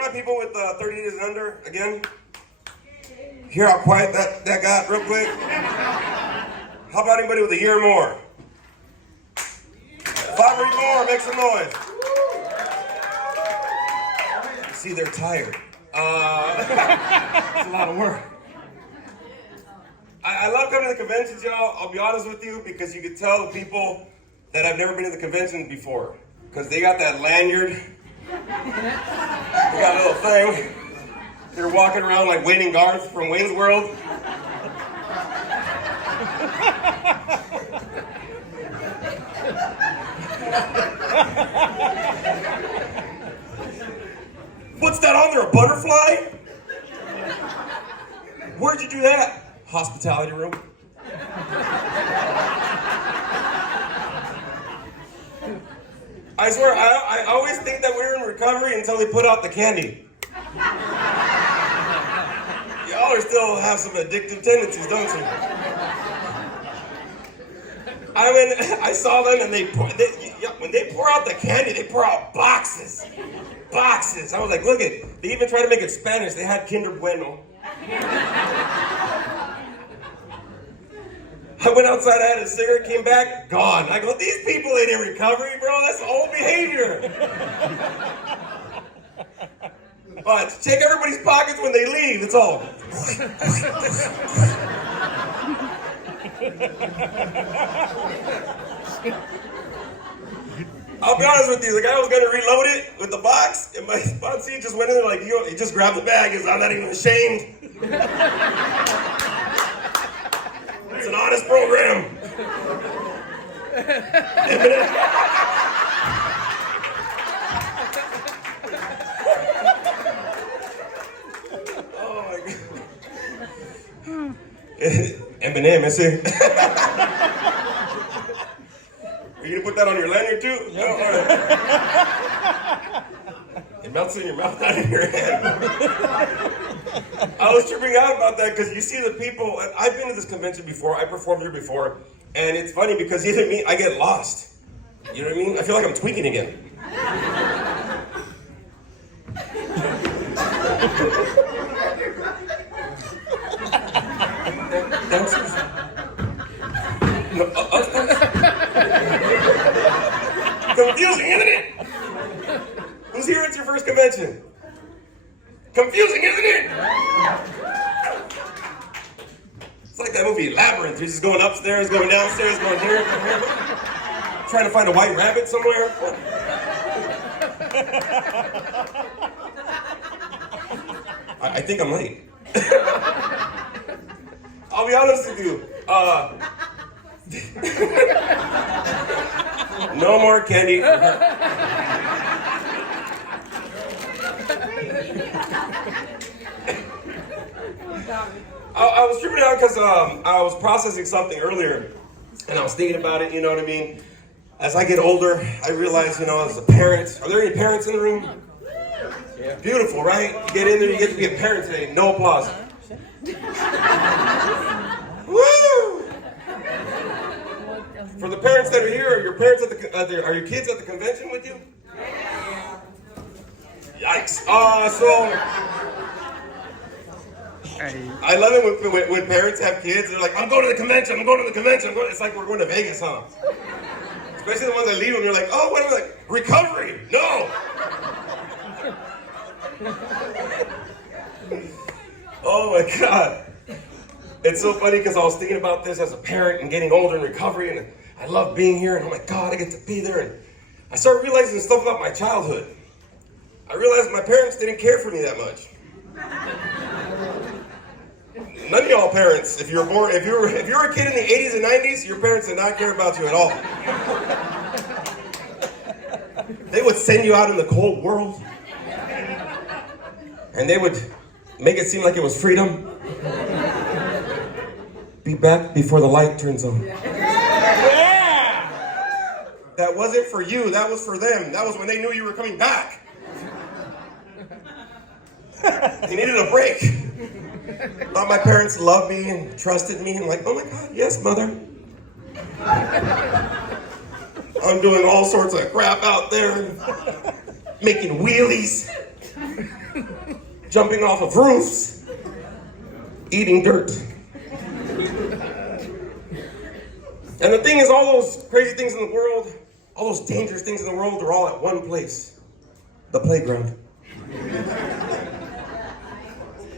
my people with 30 days and under again? Hear how quiet that got real quick? How about anybody with a year or more? 5 or more, make some noise. See, they're tired. It's a lot of work. I love coming to the conventions, y'all. I'll be honest with you, because you can tell the people that have never been to the convention before. Because they got that lanyard. They got a little thing. They're walking around like Wayne Garth from Wayne's World. What's that on there, a butterfly? Where'd you do that? Hospitality room. I swear, I always think that we're in recovery until they put out the candy. Y'all are still have some addictive tendencies, don't you? I mean, I saw them and when they pour out the candy, they pour out boxes. Boxes. I was like, look it. They even tried to make it Spanish. They had Kinder Bueno. I went outside, I had a cigarette, came back, gone. I go, these people ain't in recovery, bro. That's old behavior. But check everybody's pockets when they leave. It's all. I'll be honest with you, the guy was gonna reload it with the box, and my sponsee just went in there like, he just grabbed the bag. He's, I'm not even ashamed. It's an honest program. Oh my God. Eminem, is it? Are you gonna put that on your lanyard too? No. It melts in your mouth, not in your head. I was tripping out about that because you see the people, and I've been to this convention before, I performed here before, and it's funny because even me, I get lost. You know what I mean? I feel like I'm tweaking again. Dancers? No, confusing, isn't it? Who's here? It's your first convention. Confusing, isn't it? It's like that movie Labyrinth. You're just going upstairs, going downstairs, going here, going here. Trying to find a white rabbit somewhere. I think I'm late. I'll be honest with you. No more candy for her. I was tripping out because I was processing something earlier, and I was thinking about it, you know what I mean? As I get older, I realize, you know, as a parent, are there any parents in the room? Yeah. Beautiful, right? You get in there, you get to be a parent today. No applause. Woo! For the parents that are here, are your parents are your kids at the convention with you? Yeah. Yikes! I love it when parents have kids. They're like, I'm going to the convention. I'm going to the convention. It's like we're going to Vegas, huh? Especially the ones that leave them. You're like, oh, what am I like? Recovery? No. Oh my God. It's so funny because I was thinking about this as a parent and getting older in recovery, and I love being here, and oh my God, I get to be there. And I started realizing stuff about my childhood. I realized my parents didn't care for me that much. None of y'all parents, if you're a kid in the 80s and 90s, your parents did not care about you at all. They would send you out in the cold world, and they would make it seem like it was freedom. Be back before the light turns on. Yeah! That wasn't for you, that was for them. That was when they knew you were coming back. They needed a break. Thought my parents loved me and trusted me, and like, oh my God, yes, mother. I'm doing all sorts of crap out there, making wheelies. jumping off of roofs, eating dirt. And the thing is, all those crazy things in the world, all those dangerous things in the world, are all at one place, the playground.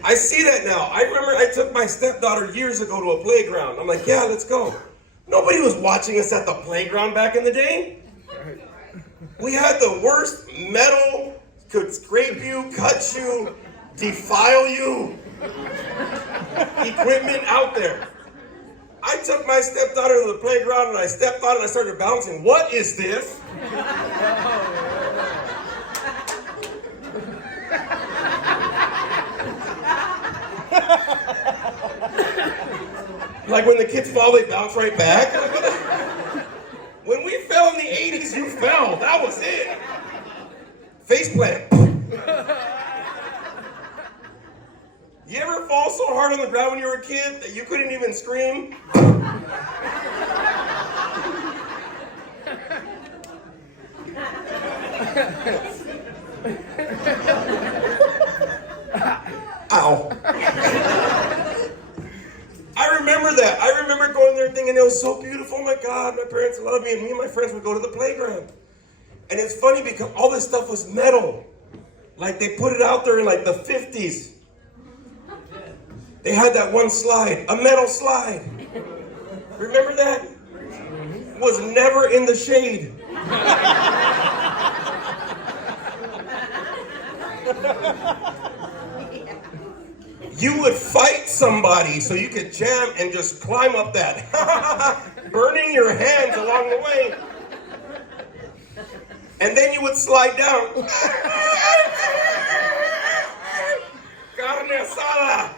I see that now. I remember I took my stepdaughter years ago to a playground. I'm like, yeah, let's go. Nobody was watching us at the playground back in the day. We had the worst metal, could scrape you, cut you, defile you, equipment out there. I took my stepdaughter to the playground and I stepped on it and I started bouncing. What is this? Like when the kids fall, they bounce right back. When we fell in the 80s, you fell. That was it. Face plant. You ever fall so hard on the ground when you were a kid that you couldn't even scream? Ow. I remember that. I remember going there thinking it was so beautiful. Oh my God, my parents love me. And me and my friends would go to the playground. And it's funny because all this stuff was metal. Like they put it out there in like the 50s. They had that one slide, a metal slide. Remember that? It was never in the shade. You would fight somebody so you could jam and just climb up that, burning your hands along the way. And then you would slide down. Carne asada.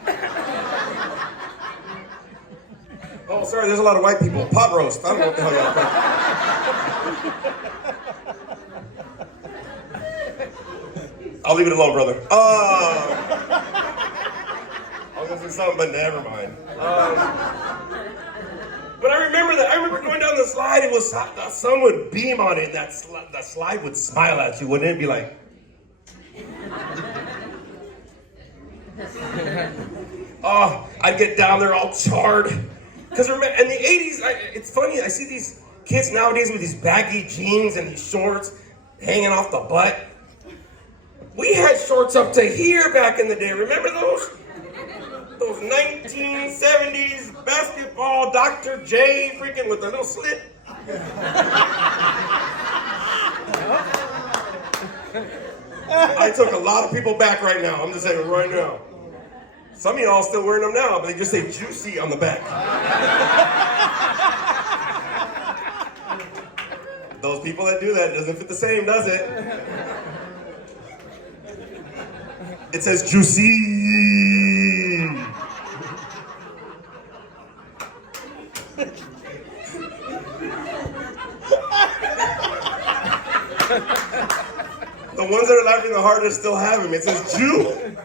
Oh, sorry, there's a lot of white people. Pot roast. I don't know what the hell y'all think. I'll leave it alone, brother. I was going to say something, but never mind. But I remember that. I remember going down the slide. It was the sun would beam on it. And the slide would smile at you, wouldn't it? Be like. Oh, I'd get down there all charred. Because remember, in the 80s, it's funny. I see these kids nowadays with these baggy jeans and these shorts hanging off the butt. We had shorts up to here back in the day. Remember those? Those 1970s basketball Dr. J freaking with a little slit. I took a lot of people back right now. I'm just saying it right now. Some of y'all still wearing them now, but they just say juicy on the back. Those people that do that doesn't fit the same, does it? It says juicy. The ones that are laughing the hardest still have them. It says juicy.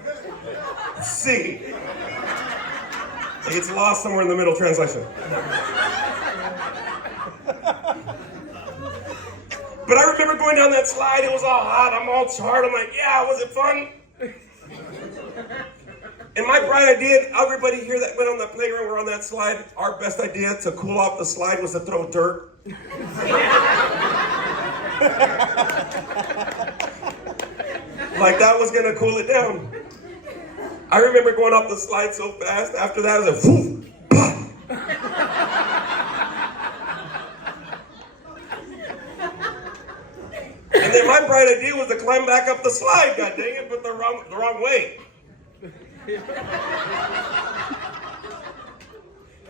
It gets lost somewhere in the middle translation. But I remember going down that slide. It was all hot. I'm all charred. I'm like, yeah, was it fun? And my bright idea, everybody here that went on that playground were on that slide, our best idea to cool off the slide was to throw dirt. Like that was gonna cool it down. I remember going off the slide so fast. After that, it was like, whoo, pop. And then my bright idea was to climb back up the slide. God dang it, but the wrong way.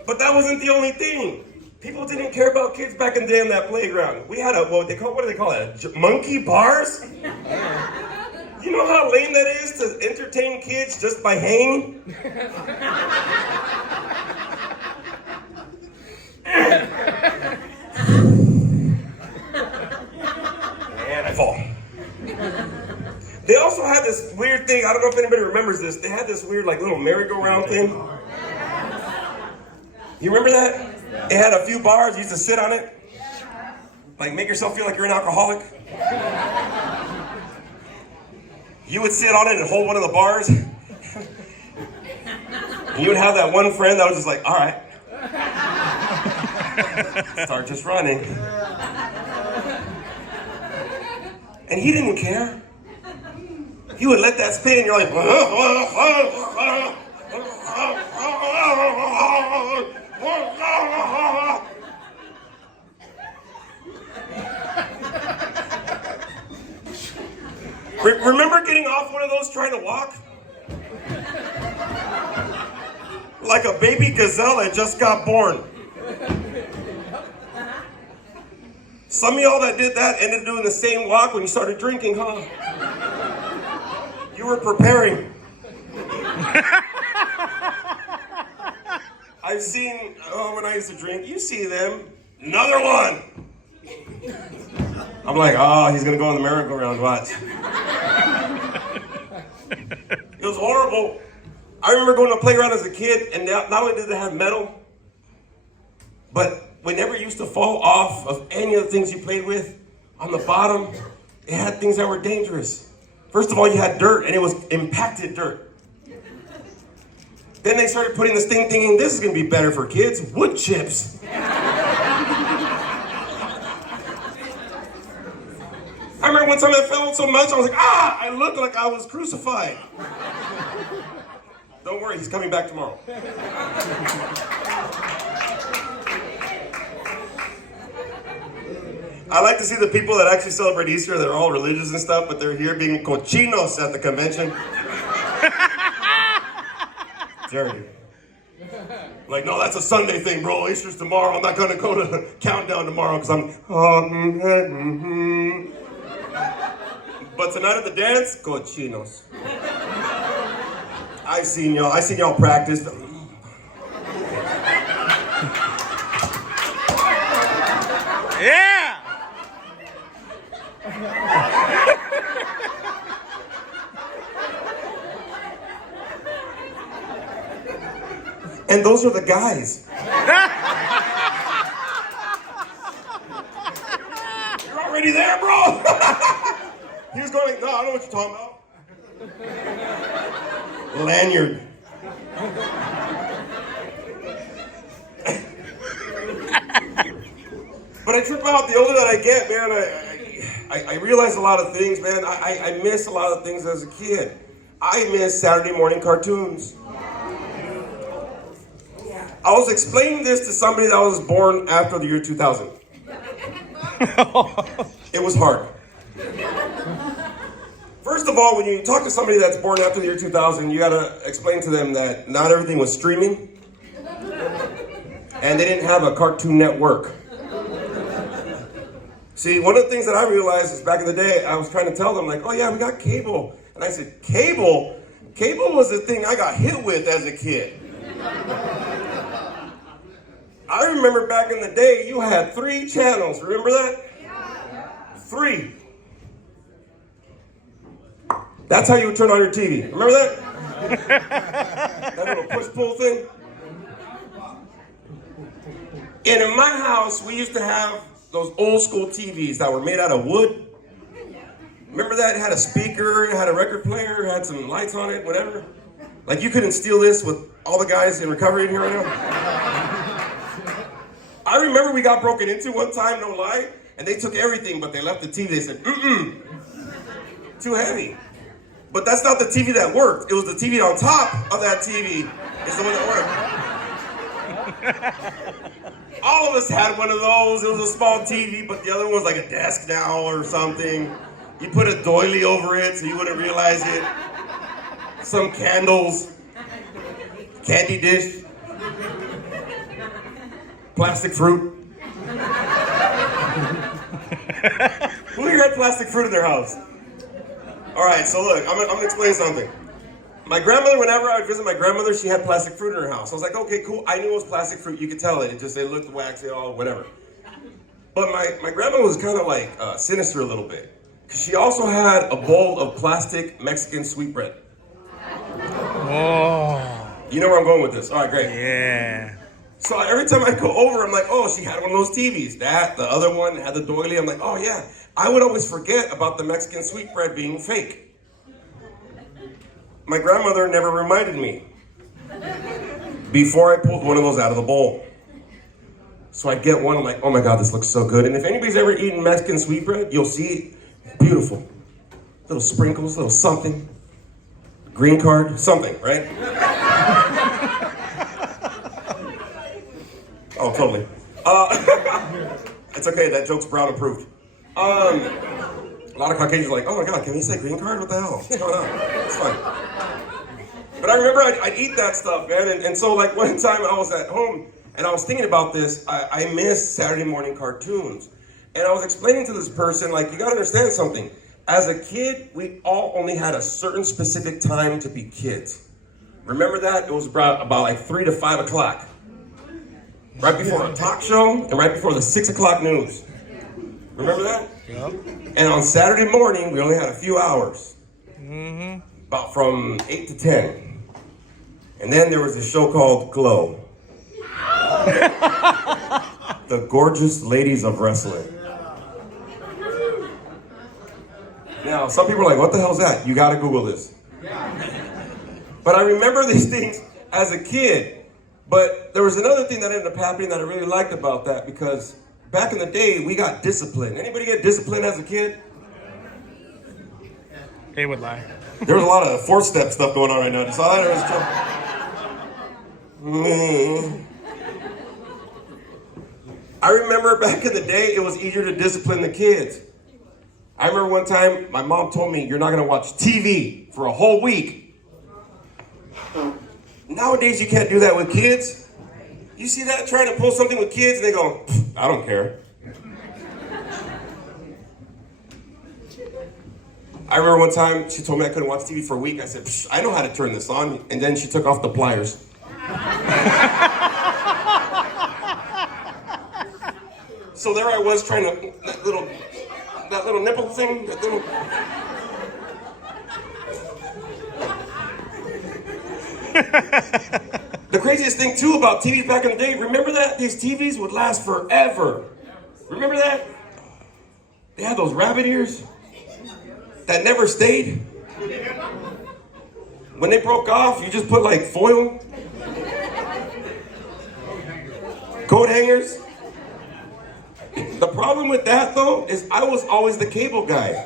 But that wasn't the only thing. People didn't care about kids back in the day on that playground. We had what do they call it? Monkey bars? You know how lame that is to entertain kids just by hanging? And I fall. They also had this weird thing, I don't know if anybody remembers this, they had this weird like little merry-go-round thing. You remember that? It had a few bars, you used to sit on it. Like make yourself feel like you're an alcoholic. You would sit on it and hold one of the bars. And you would have that one friend that was just like, all right. Start just running. And he didn't care. He would let that spin and you're like, remember getting off one of those trying to walk? Like a baby gazelle that just got born. Some of y'all that did that ended up doing the same walk when you started drinking, huh? You were preparing. I've seen, when I used to drink, you see them, another one. I'm like, he's gonna go on the merry-go-round, watch. It was horrible. I remember going to the playground as a kid, and not only did they have metal, but whenever you used to fall off of any of the things you played with, on the bottom, it had things that were dangerous. First of all, you had dirt, and it was impacted dirt. Then they started putting this thing thinking, this is gonna be better for kids, wood chips. I remember one time I fell so much, I was like, I looked like I was crucified. Don't worry, he's coming back tomorrow. I like to see the people that actually celebrate Easter, they're all religious and stuff, but they're here being cochinos at the convention. Dirty. Like, no, that's a Sunday thing, bro. Easter's tomorrow. I'm not going to go to Countdown tomorrow because I'm... But tonight at the dance, cochinos. I seen y'all practice. Yeah! And those are the guys. You're already there, bro. He was going, no, I know what you're talking about. Lanyard. But I trip out the older that I get, man. I realize a lot of things, man. I miss a lot of things as a kid. I miss Saturday morning cartoons. I was explaining this to somebody that was born after the year 2000. It was hard. First of all, when you talk to somebody that's born after the year 2000, you gotta explain to them that not everything was streaming, and they didn't have a Cartoon Network. See, one of the things that I realized is back in the day, I was trying to tell them, like, oh yeah, we got cable. And I said, cable? Cable was the thing I got hit with as a kid. I remember back in the day, you had 3 channels. Remember that? 3. That's how you would turn on your TV. Remember that? That little push-pull thing? And in my house, we used to have those old school TVs that were made out of wood. Remember that? It had a speaker, it had a record player, it had some lights on it, whatever. Like you couldn't steal this with all the guys in recovery in here right now. I remember we got broken into one time, no lie, and they took everything, but they left the TV. They said, too heavy. But that's not the TV that worked. It was the TV on top of that TV. It's the one that worked. All of us had one of those. It was a small TV, but the other one was like a desk now or something. You put a doily over it so you wouldn't realize it. Some candles. Candy dish. Plastic fruit. Who here had plastic fruit in their house? All right, so look, I'm gonna explain something. My grandmother, whenever I would visit my grandmother, she had plastic fruit in her house. I was like, okay, cool. I knew it was plastic fruit. You could tell it. It looked waxy, all whatever. But my grandmother was kind of like sinister a little bit. Because she also had a bowl of plastic Mexican sweetbread. Oh. You know where I'm going with this. All right, great. Yeah. So every time I go over, I'm like, oh, she had one of those TVs. That, the other one had the doily. I'm like, oh, yeah. I would always forget about the Mexican sweetbread being fake. my grandmother never reminded me before I pulled one of those out of the bowl. So I get one, I'm like, oh my God, this looks so good. And if anybody's ever eaten Mexican sweetbread, you'll see it, beautiful. Little sprinkles, little something. Green card, something, right? Oh, totally. It's okay, that joke's Brown approved. A lot of Caucasians are like, oh my God, can he say green card? What the hell? What's going on? It's fine. But I remember I'd eat that stuff, man. And so like one time I was at home and I was thinking about this. I miss Saturday morning cartoons. And I was explaining to this person, like, you gotta understand something. As a kid, we all only had a certain specific time to be kids. Remember that? It was about like 3 to 5 o'clock. Right before a talk show and right before the 6 o'clock news. Remember that? Yep. And on Saturday morning, we only had a few hours. Mm-hmm. About from 8 to 10. And then there was a show called Glow. The Gorgeous Ladies of Wrestling. Now, some people are like, what the hell's that? You gotta Google this. But I remember these things as a kid. But there was another thing that ended up happening that I really liked about that, because back in the day, we got disciplined. Anybody get disciplined as a kid? They would lie. There was a lot of four-step stuff going on right now. You saw that? I remember back in the day, it was easier to discipline the kids. I remember one time, my mom told me, you're not gonna watch TV for a whole week. Nowadays, you can't do that with kids. You see that, trying to pull something with kids, and they go, I don't care. I remember one time, she told me I couldn't watch TV for a week. I said, I know how to turn this on. And then she took off the pliers. So there I was trying to, that little nipple thing, that little... The craziest thing too about TVs back in the day, remember that? These TVs would last forever. Remember that? They had those rabbit ears that never stayed. When they broke off, you just put like foil, coat hangers. The problem with that though is I was always the cable guy.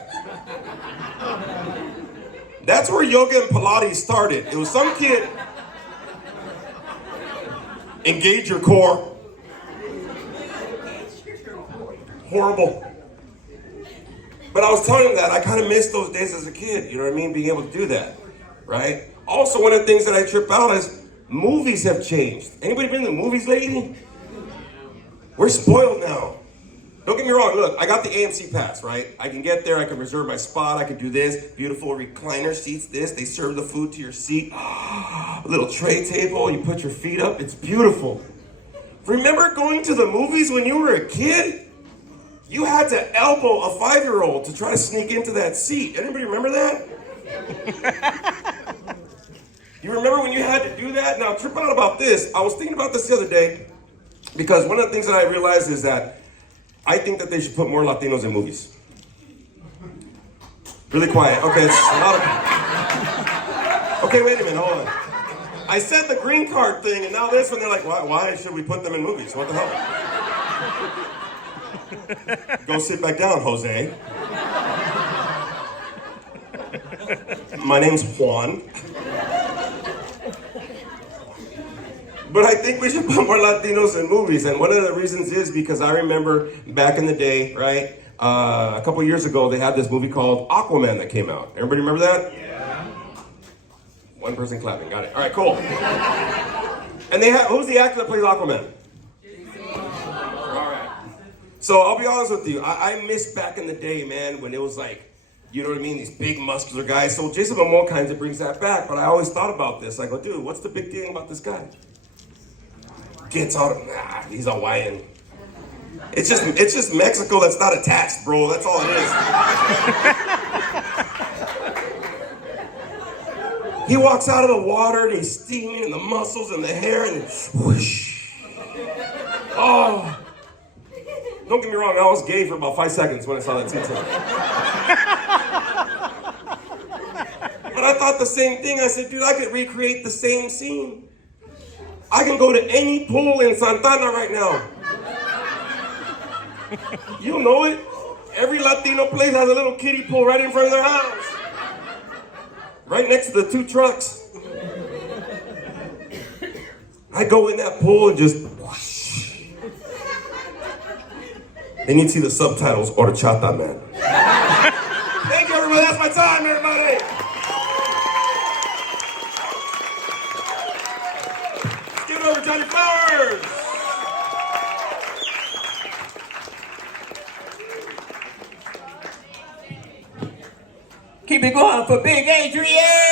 That's where yoga and Pilates started. It was some kid, engage your core. Horrible. But I was telling him that I kind of missed those days as a kid, you know what I mean? Being able to do that, right? Also, one of the things that I trip out is movies have changed. Anybody been to the movies lately? We're spoiled now. Don't get me wrong, look, I got the AMC pass, right? I can get there, I can reserve my spot, I can do this. Beautiful recliner seats, this. They serve the food to your seat. A little tray table, you put your feet up, it's beautiful. Remember going to the movies when you were a kid? You had to elbow a 5-year-old to try to sneak into that seat. Anybody remember that? You remember when you had to do that? Now, trip out about this. I was thinking about this the other day because one of the things that I realized is that I think that they should put more Latinos in movies. Really quiet. Okay, it's a lot of... Okay, wait a minute, hold on. I said the green card thing, and now this one, they're like, why should we put them in movies? What the hell? Go sit back down, Jose. My name's Juan. But I think we should put more Latinos in movies. And one of the reasons is because I remember back in the day, right? A couple years ago, they had this movie called Aquaman that came out. Everybody remember that? Yeah. One person clapping. Got it. All right, cool. And they had, who's the actor that plays Aquaman? All right. So I'll be honest with you. I miss back in the day, man, when it was like, you know what I mean? These big muscular guys. So Jason Momoa kind of brings that back. But I always thought about this. I go, dude, what's the big thing about this guy? Gets on him. Nah, he's Hawaiian. It's just Mexico that's not attached, bro. That's all it is. He walks out of the water and he's steaming and the muscles and the hair and whoosh. Oh. Don't get me wrong, I was gay for about 5 seconds when I saw that TikTok. But I thought the same thing. I said, dude, I could recreate the same scene. I can go to any pool in Santana right now. You know it. Every Latino place has a little kiddie pool right in front of their house. Right next to the 2 trucks. I go in that pool and just whoosh. They need to see the subtitles, Horchata Man. Thank you, everybody. That's my time, everybody. Let's give it over to Johnny Flowers. Keep it going for Big Adrian!